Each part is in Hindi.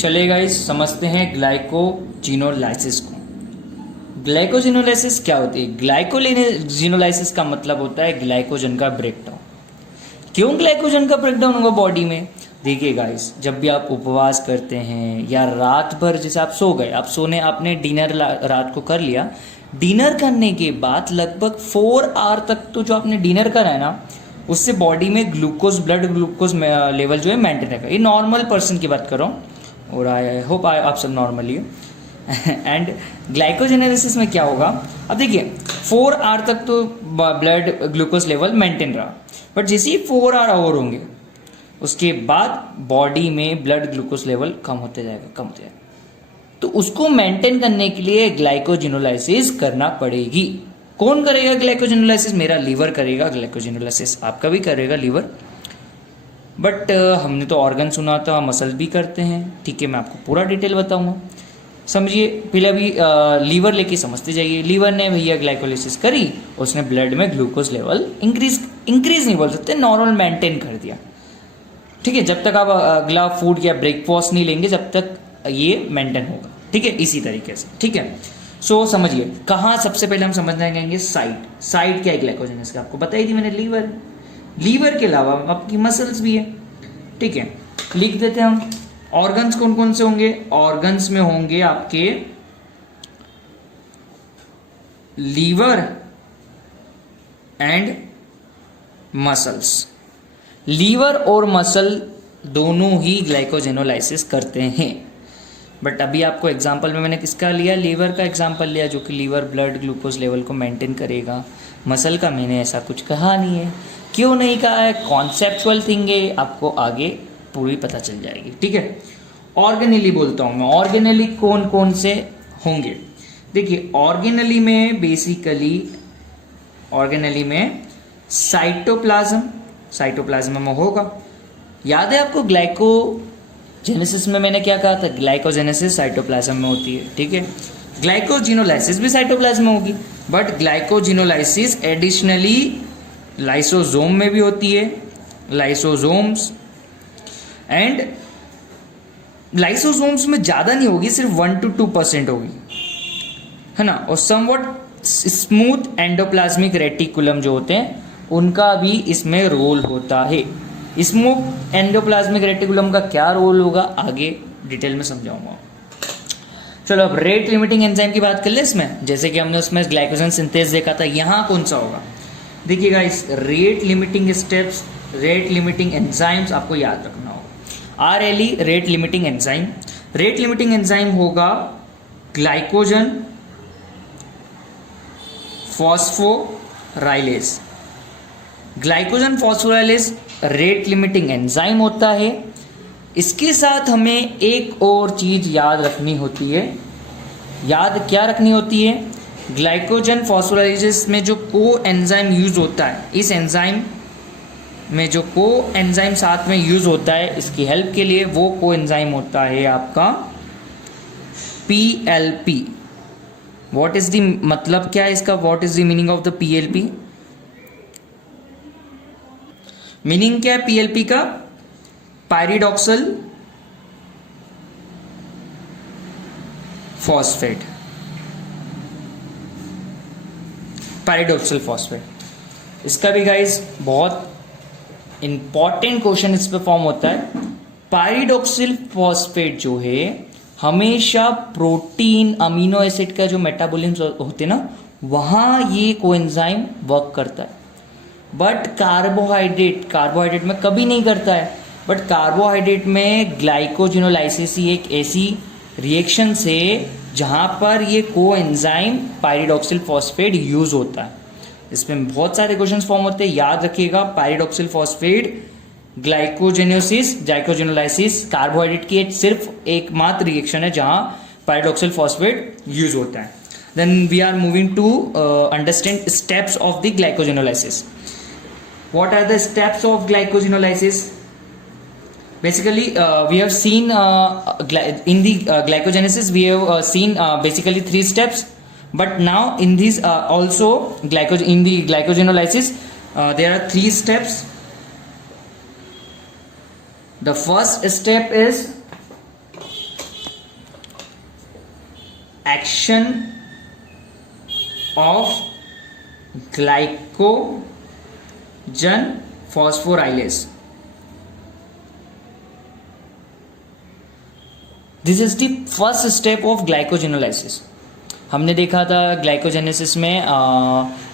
चले गाइस समझते हैं ग्लाइकोजिनोलाइसिस को। ग्लाइकोजिनोलाइसिस क्या होती है? ग्लाइकोजिनोलाइसिस का मतलब होता है ग्लाइकोजन का ब्रेकडाउन। क्यों ग्लाइकोजन का ब्रेकडाउन होगा बॉडी में? देखिए गाइस, जब भी आप उपवास करते हैं या रात भर जैसे आप सो गए, आपने डिनर रात को कर लिया, डिनर करने के बाद लगभग 4 आवर तक तो जो आपने डिनर करा है ना, उससे बॉडी में ब्लड ग्लूकोज लेवल जो है मेंटेन रहेगा। ये नॉर्मल पर्सन की बात कर रहा हूँ और आई होप आप सब नॉर्मली है। एंड ग्लाइकोजेनेसिस में क्या होगा? अब देखिए 4 आवर तक तो ब्लड ग्लूकोज लेवल मेंटेन रहा, बट जैसे ही 4 आवर ओवर होंगे उसके बाद बॉडी में ब्लड ग्लूकोज लेवल कम होते जाएगा। तो उसको मेंटेन करने के लिए ग्लाइकोजिनोलाइसिस करना पड़ेगी। कौन करेगा ग्लाइकोजिनोलाइसिस? मेरा लीवर करेगा ग्लाइकोजिनोलाइसिस, आपका भी करेगा लीवर। बट हमने तो ऑर्गन सुना था, मसल भी करते हैं। ठीक है, मैं आपको पूरा डिटेल बताऊंगा, समझिए। पहले अभी लीवर लेके समझते जाइए। लीवर ने भैया ग्लाइकोलाइसिस करी, उसने ब्लड में ग्लूकोज लेवल इंक्रीज नहीं बोल सकते, नॉर्मल मेंटेन कर दिया। ठीक है, जब तक आप अगला फूड या ब्रेकफास्ट नहीं लेंगे जब तक ये मेंटेन होगा। ठीक है, इसी तरीके से। ठीक है, सो समझिए कहाँ सबसे पहले हम समझ जाएंगे साइट क्या है ग्लाइकोजेनेसिस का? आपको बताई थी मैंने, लीवर के अलावा आपकी मसल्स भी है। ठीक है, लिख देते हैं हम। ऑर्गन्स कौन कौन से होंगे? ऑर्गन्स में होंगे आपके लीवर एंड मसल्स। लीवर और मसल दोनों ही ग्लाइकोजेनोलाइसिस करते हैं। बट अभी आपको एग्जांपल में मैंने किसका लिया? लीवर का एग्जांपल लिया, जो कि लीवर ब्लड ग्लूकोज लेवल को मेंटेन करेगा। मसल का मैंने ऐसा कुछ कहा नहीं है। क्यों नहीं कहा है? कॉन्सेप्चुअल थिंग है, आपको आगे पूरी पता चल जाएगी। ठीक है, ऑर्गेनेली बोलता हूँ मैं। ऑर्गेनेली कौन कौन से होंगे? देखिए, ऑर्गेनेली में साइटोप्लाज्म में होगा। याद है आपको ग्लाइकोजेनेसिस में मैंने क्या कहा था? ग्लाइकोजेनेसिस साइटोप्लाज्म में होती है। ठीक है, ग्लाइकोजिनोलाइसिस भी साइटोप्लाज्म में होगी, बट ग्लाइकोजिनोलाइसिस एडिशनली लाइसोसोम में भी होती है। लाइसोसोम्स में ज़्यादा नहीं होगी, सिर्फ 1 to 2% होगी, है ना। और समवट स्मूथ एंडोप्लाज्मिक रेटिकुलम जो होते हैं उनका भी इसमें रोल होता है। स्मूथ एंडोप्लाज्मिक रेटिकुलम का क्या रोल होगा आगे डिटेल में समझाऊंगा। चलो अब रेट लिमिटिंग एंजाइम की बात कर ले इसमें। जैसे कि हमने उसमें ग्लाइकोजन सिंथेस देखा था, यहाँ कौन सा होगा? देखिए guys, rate limiting steps, rate limiting enzymes आपको याद रखना होगा। RLE rate limiting enzyme. Rate limiting enzyme होगा glycogen phosphorylase. Glycogen phosphorylase rate limiting enzyme होता है। इसके साथ हमें एक और चीज याद रखनी होती है। क्या रखनी होती है? ग्लाइकोजन फॉस्फोराइलेज में जो को एंजाइम यूज होता है, इस एंजाइम में जो को एंजाइम साथ में यूज होता है इसकी हेल्प के लिए, वो को एंजाइम होता है आपका PLP। व्हाट इज द मतलब क्या है इसका? What is the meaning of the PLP? Meaning क्या है PLP का? पायरिडॉक्सिल फॉस्फेट। पायरिडॉक्सिल फॉस्फेट, इसका भी गाइस बहुत इंपॉर्टेंट क्वेश्चन इस पे फॉर्म होता है। पायरिडॉक्सिल फॉस्फेट जो है हमेशा प्रोटीन अमीनो एसिड का जो मेटाबॉलिज्म होते हैं ना, वहां ये कोएंजाइम वर्क करता है। बट कार्बोहाइड्रेट में कभी नहीं करता है। बट कार्बोहाइड्रेट में ग्लाइकोजिनोलाइसिस ही एक ऐसी रिएक्शन से जहां पर ये कोएंजाइम पायरिडॉक्सिल फॉस्फेट यूज होता है। इसमें बहुत सारे क्वेश्चंस फॉर्म होते हैं, याद रखिएगा। पायरिडॉक्सिल फॉस्फेट, ग्लाइकोजिनोलाइसिस, कार्बोहाइड्रेट की सिर्फ एकमात्र रिएक्शन है जहां पायरिडॉक्सिल फॉस्फेट यूज होता है। Then we are moving to understand steps of the glycogenolysis. What are the steps of glycogenolysis? Basically, we have seen in the glycogenesis we have seen basically 3 steps. But now in these also in the glycogenolysis there are 3 steps. The first step is action of glycogen phosphorylase. This is the first step of glycogenolysis. हमने देखा था ग्लाइकोजेनेसिस में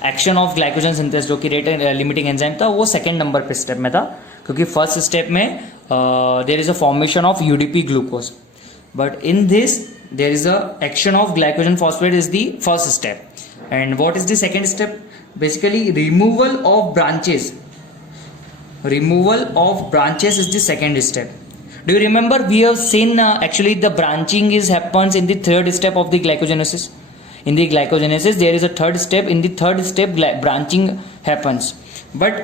एक्शन ऑफ ग्लाइकोजन सिंथेसिस जो कि रेट लिमिटिंग एंजाइम था, वो सेकेंड नंबर पे स्टेप में था, क्योंकि फर्स्ट स्टेप में there is a formation of UDP glucose, but in this there is a action of glycogen phosphate is the first step. And what is the second step? Basically removal of branches. Removal of branches is the second step. Do you remember we have seen actually the branching is happens in the third step of the glycogenesis. In the glycogenesis there is a third step. In the third step branching happens, but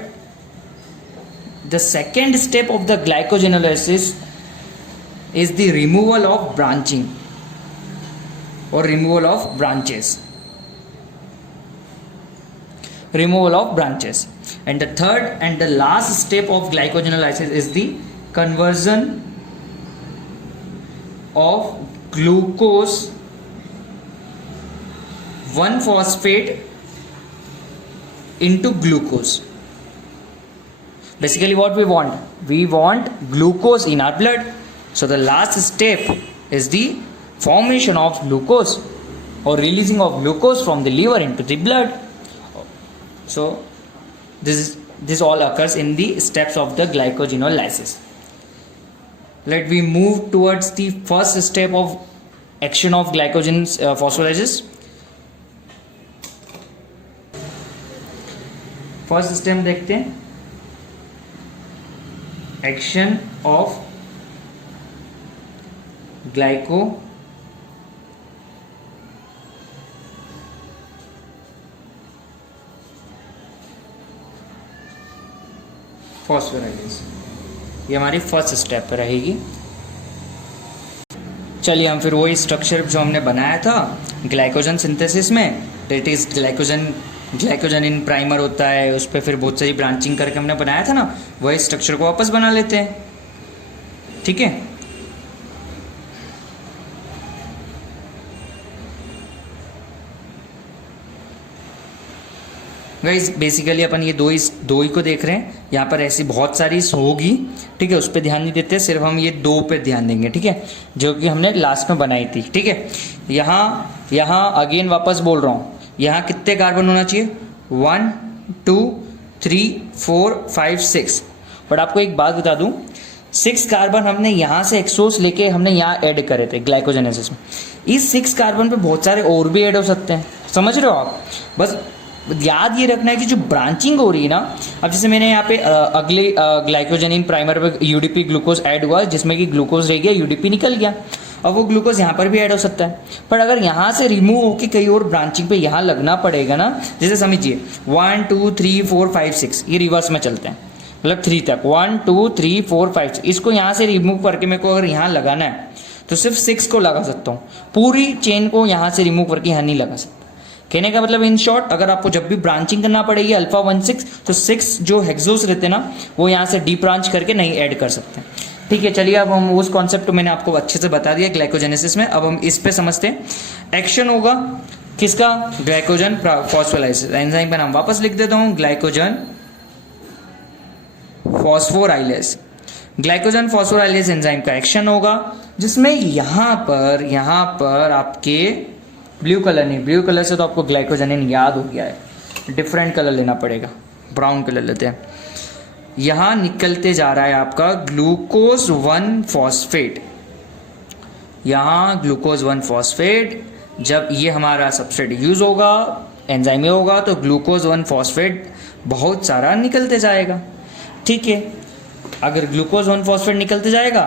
the second step of the glycogenolysis is the removal of branching or removal of branches. Removal of branches. And the third and the last step of glycogenolysis is the conversion of glucose 1-phosphate into glucose. Basically what we want glucose in our blood. So the last step is the formation of glucose or releasing of glucose from the liver into the blood. So this all occurs in the steps of the glycogenolysis. Let we move towards the first step of action of glycogen phosphorylases. First step देखते हैं, एक्शन ऑफ ग्लाइको फॉस्फोराइलेज. ये हमारी फर्स्ट स्टेप पर रहेगी. चलिए हम फिर वही स्ट्रक्चर जो हमने बनाया था ग्लाइकोजन सिंथेसिस में, that is glycogen in primer होता है, उस पर फिर बहुत सारी ब्रांचिंग करके हमने बनाया था ना, वही स्ट्रक्चर को वापस बना लेते हैं. ठीक है, गाइस बेसिकली अपन ये दो ही को देख रहे हैं. यहाँ पर ऐसी बहुत सारी होगी, ठीक है, उस पर ध्यान नहीं देते, सिर्फ हम ये दो पे ध्यान देंगे. ठीक है, जो कि हमने लास्ट में बनाई थी. ठीक है, यहाँ अगेन वापस बोल रहा हूँ, यहाँ कितने कार्बन होना चाहिए? 1 2 3 4 5 6. बट आपको एक बात बता दूँ, 6 कार्बन हमने यहाँ से एक्सोस लेके हमने यहाँ ऐड करे थे ग्लाइकोजेनेसिस में. इस 6 कार्बन पे बहुत सारे और भी ऐड हो सकते हैं, समझ रहे हो आप? बस याद ये रखना है कि जो ब्रांचिंग हो रही है ना, अब जैसे मैंने यहाँ पे अगले ग्लाइकोजन इन प्राइमर पे यूडीपी ग्लूकोज ऐड हुआ, जिसमें कि ग्लूकोज रह गया, यूडीपी निकल गया. अब वो ग्लूकोज यहाँ पर भी ऐड हो सकता है, पर अगर यहाँ से रिमूव होकर कहीं और ब्रांचिंग पे यहाँ लगना पड़ेगा ना, जैसे समझिए 1 2 3 4 5 6, ये रिवर्स में चलते हैं, मतलब 3 तक 1 2 3 4 5 6. इसको यहाँ से रिमूव करके मेरे को अगर यहाँ लगाना है तो सिर्फ 6 को लगा सकता हूँ, पूरी चेन को यहाँ से रिमूव करके यहाँ नहीं लगा सकता. कहने का मतलब इन शॉर्ट, अगर आपको जब भी ब्रांचिंग करना पड़ेगी अल्फा 1 6, तो 6 जो हेक्सोस रहते हैं ना, वो यहाँ से डी ब्रांच करके नहीं ऐड कर सकते. ठीक है, चलिए अब हम उस कॉन्सेप्ट को मैंने आपको अच्छे से बता दिया ग्लाइकोजेनेसिस में. अब हम इस पे समझते हैं. एक्शन होगा किसका? ग्लाइकोजन फॉस्फोराइलेज एंजाइम का नाम वापस लिख देता हूँ, glycogen phosphorylase. Glycogen phosphorylase enzyme का एक्शन होगा, जिसमें यहाँ पर आपके ब्लू कलर नहीं, ब्लू कलर से तो आपको ग्लाइकोजनिन याद हो गया है, डिफरेंट कलर लेना पड़ेगा, ब्राउन कलर लेते हैं. यहाँ निकलते जा रहा है आपका ग्लूकोज 1 फॉस्फेट. यहाँ ग्लूकोज 1 फॉस्फेट, जब ये हमारा सबस्ट्रेट यूज होगा, एंजाइम में होगा, तो ग्लूकोज 1 फॉस्फेट बहुत सारा निकलते जाएगा. ठीक है, अगर ग्लूकोज 1 फॉस्फेट निकलते जाएगा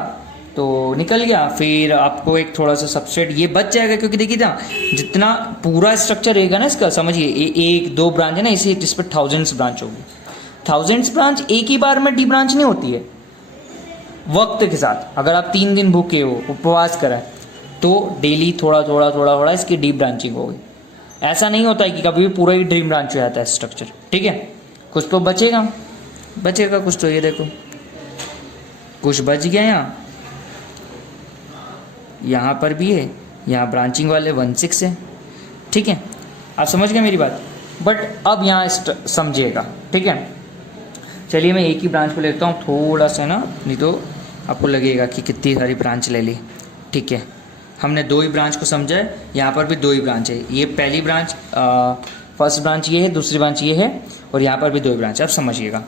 तो निकल गया, फिर आपको एक थोड़ा सा सबस्ट्रेट ये बच जाएगा, क्योंकि देखिए ना जितना पूरा स्ट्रक्चर रहेगा ना इसका, समझिए 1 2 ब्रांच है ना, इसी जिस पर थाउजेंड्स ब्रांच होगी. थाउजेंड्स ब्रांच एक ही बार में डी ब्रांच नहीं होती है, वक्त के साथ. अगर आप 3 दिन भूखे हो, उपवास करें, तो डेली थोड़ा इसकी डी ब्रांचिंग होगी. ऐसा नहीं होता है कि कभी भी पूरा ही डी ब्रांच हो जाता है स्ट्रक्चर. ठीक है, कुछ तो बचेगा कुछ तो, ये देखो कुछ बच गया, यहाँ पर भी है, यहाँ ब्रांचिंग वाले 1,6 है, ठीक है, आप समझ गए मेरी बात। बट अब यहाँ समझिएगा, ठीक है। चलिए मैं एक ही ब्रांच को लेता हूँ थोड़ा सा ना, नहीं तो आपको लगेगा कि कितनी सारी ब्रांच ले ली, ठीक है। हमने 2 ही ब्रांच को समझा है, यहाँ पर भी 2 ही ब्रांच है। ये पहली ब्रांच, फर्स्ट ब्रांच ये है, दूसरी ब्रांच ये है, और यहाँ पर भी 2 ही ब्रांच है, आप समझिएगा।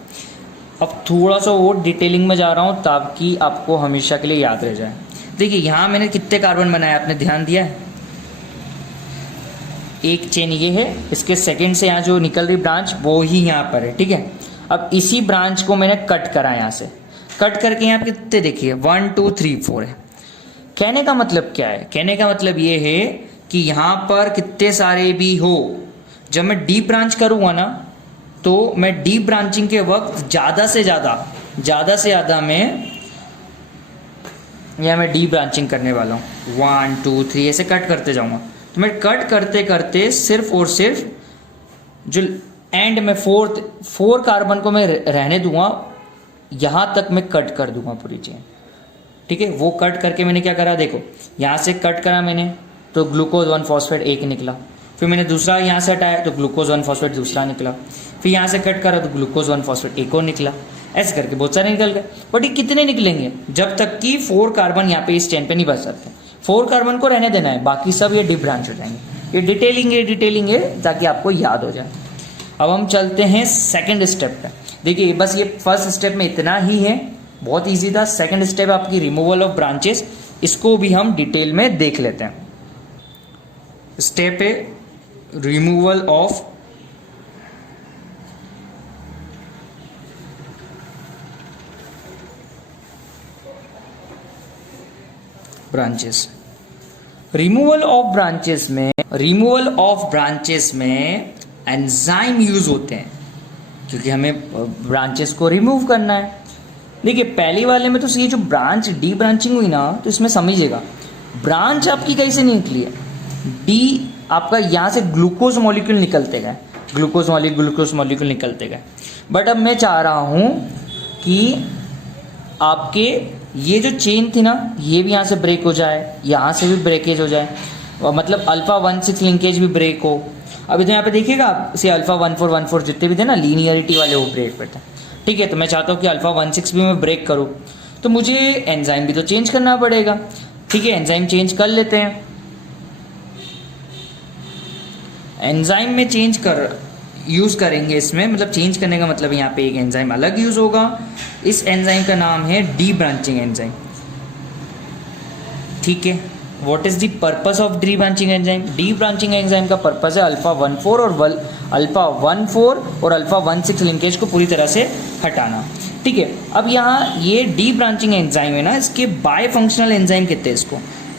अब थोड़ा सा और डिटेलिंग में जा रहा हूँ ताकि आपको हमेशा के लिए याद रह जाए। देखिए यहाँ मैंने कितने कार्बन बनाए, आपने ध्यान दिया है? एक चेन ये है, इसके सेकंड से यहाँ जो निकल रही ब्रांच वो ही यहाँ पर है, ठीक है। अब इसी ब्रांच को मैंने कट करा, यहाँ से कट करके यहाँ पे कितने देखिए 1 2 3 4 है। कहने का मतलब क्या है? कहने का मतलब ये है कि यहाँ पर कितने सारे भी हो, जब मैं डीप ब्रांच करूँगा ना तो मैं डीप ब्रांचिंग के वक्त ज़्यादा से ज़्यादा मैं डीप ब्रांचिंग करने वाला हूँ। 1 2 3 ऐसे कट करते जाऊँगा। तो मैं कट करते करते सिर्फ और सिर्फ जो एंड में 4 कार्बन को मैं रहने दूंगा, यहाँ तक मैं कट कर दूंगा पूरी चेन, ठीक है। वो कट करके मैंने क्या करा, देखो यहाँ से कट करा मैंने तो ग्लूकोज 1 फॉस्फेट एक निकला, फिर मैंने दूसरा यहाँ से हटाया तो ग्लूकोज 1 फॉस्फेट दूसरा निकला, फिर यहाँ से कट करा तो ग्लूकोज 1 फॉस्फेट एक और निकला, ऐसे करके बहुत सारे निकल गए। बट ये कितने निकलेंगे? जब तक कि 4 कार्बन यहाँ पे इस चेन पे नहीं बच सकते, 4 कार्बन को रहने देना है, बाकी सब ये डीप ब्रांच हो जाएंगे। ये डिटेलिंग है ताकि आपको याद हो जाए। अब हम चलते हैं सेकंड स्टेप पे। देखिए बस ये फर्स्ट स्टेप में इतना ही है, बहुत इजी था। सेकंड स्टेप आपकी रिमूवल ऑफ ब्रांचेस, इसको भी हम डिटेल में देख लेते हैं। स्टेप है removal of branches. Removal of branches में एंजाइम यूज होते हैं क्योंकि हमें ब्रांचेस को रिमूव करना है। देखिए पहली वाले में तो ये जो ब्रांच डी ब्रांचिंग हुई ना, तो इसमें समझिएगा ब्रांच आपकी कैसे निकली है। डी आपका यहाँ से ग्लूकोज मॉलिक्यूल निकलते गए, ग्लूकोज मॉलिक्यूल निकलते गए। बट अब मैं चाह रहा हूँ कि आपके ये जो चेन थी ना, ये भी यहाँ से ब्रेक हो जाए, यहाँ से भी ब्रेकेज हो जाए, और मतलब अल्फा 1,6 लिंकेज भी ब्रेक हो। अभी तो यहाँ पे देखिएगा आप से अल्फा 1,4 जितने भी थे ना लीनियरिटी वाले, वो ब्रेक पे थे, ठीक है। तो मैं चाहता हूँ कि अल्फा 1,6 भी मैं ब्रेक करूँ, तो मुझे एंजाइम भी तो चेंज करना पड़ेगा, ठीक है। एंजाइम चेंज कर लेते हैं। एंजाइम में चेंज यूज़ करेंगे इसमें, मतलब चेंज करने का मतलब यहाँ पे एक एंजाइम अलग यूज़ होगा। इस एंजाइम का नाम है डी ब्रांचिंग एंजाइम, ठीक है। What is the purpose of D branching enzyme? D branching enzyme का पर्पस है अल्फा 1,4 और अल्फा 1,6 लिंकेज को पूरी तरह से हटाना, ठीक है। अब यहाँ ये डी ब्रांचिंग एंजाइम है ना, इसके बाय फंक्शनल एंजाइम कहते हैं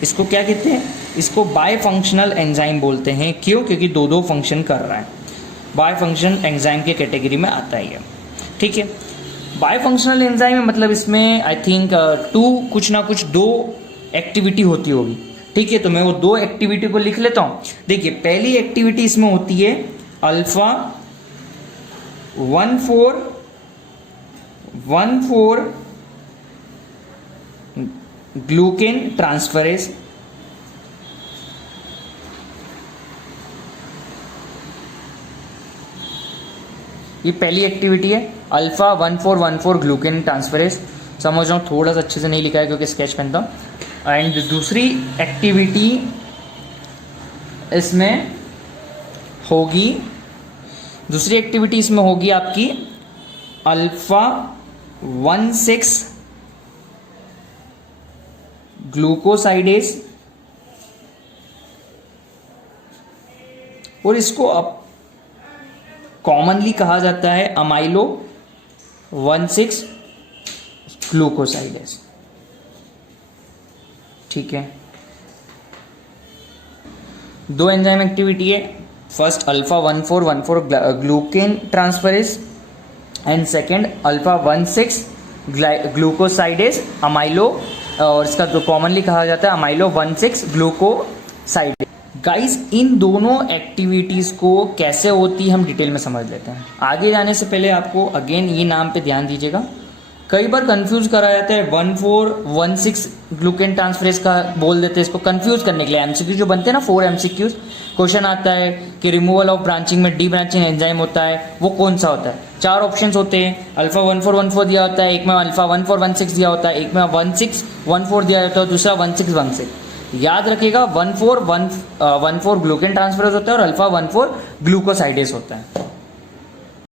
इसको क्या कहते हैं? इसको बाय फंक्शनल एंजाइम बोलते हैं। क्यों? क्योंकि दो फंक्शन कर रहा है, बाय फंक्शनल एंजाइम के कैटेगरी में आता है, ठीक है। बाय फंक्शनल एंजाइम में मतलब इसमें आई थिंक कुछ ना कुछ 2 एक्टिविटी होती होगी, ठीक है। तो मैं वो 2 एक्टिविटी को लिख लेता हूँ। देखिए पहली एक्टिविटी इसमें होती है अल्फा 1,4 ग्लूकेन ट्रांसफरेज, ये पहली एक्टिविटी है अल्फा 1,4 ग्लूकेन ट्रांसफरेज। समझ रहा हूँ थोड़ा सा अच्छे से नहीं लिखा है क्योंकि स्केच पेन था। एंड दूसरी एक्टिविटी इसमें होगी आपकी अल्फा 1,6 ग्लूकोसाइडेज, और इसको अब कॉमनली कहा जाता है अमाइलो 1,6 ग्लूकोसाइडेज, ठीक है। 2 एंजाइम एक्टिविटी है, first alpha 1,4 glucan transferase and second alpha 1,6 glucosidase अमाइलो, और इसका तो कॉमनली कहा जाता है अमाइलो 1,6 ग्लूकोसाइडेज। गाइस इन दोनों एक्टिविटीज़ को कैसे होती है हम डिटेल में समझ लेते हैं। आगे जाने से पहले आपको अगेन ये नाम पे ध्यान दीजिएगा, कई बार कंफ्यूज करा जाता है 1416 ग्लूकेन ट्रांसफरेज का बोल देते हैं इसको कंफ्यूज करने के लिए। एमसीक्यू जो बनते हैं ना 4 एमसीक्यूज, क्वेश्चन आता है कि रिमूवल ऑफ ब्रांचिंग में डी ब्रांचिंग एंजाइम होता है, वो कौन सा होता है। 4 ऑप्शंस होते हैं, अल्फा 1414 दिया होता है, एक में अल्फा 1416 दिया होता है, एक में 1614 दिया होता है, दूसरा 1616। याद रखिएगा 1414 ग्लूकेन ट्रांसफरेज होता है और अल्फा 14 ग्लूकोसाइडेज होता है।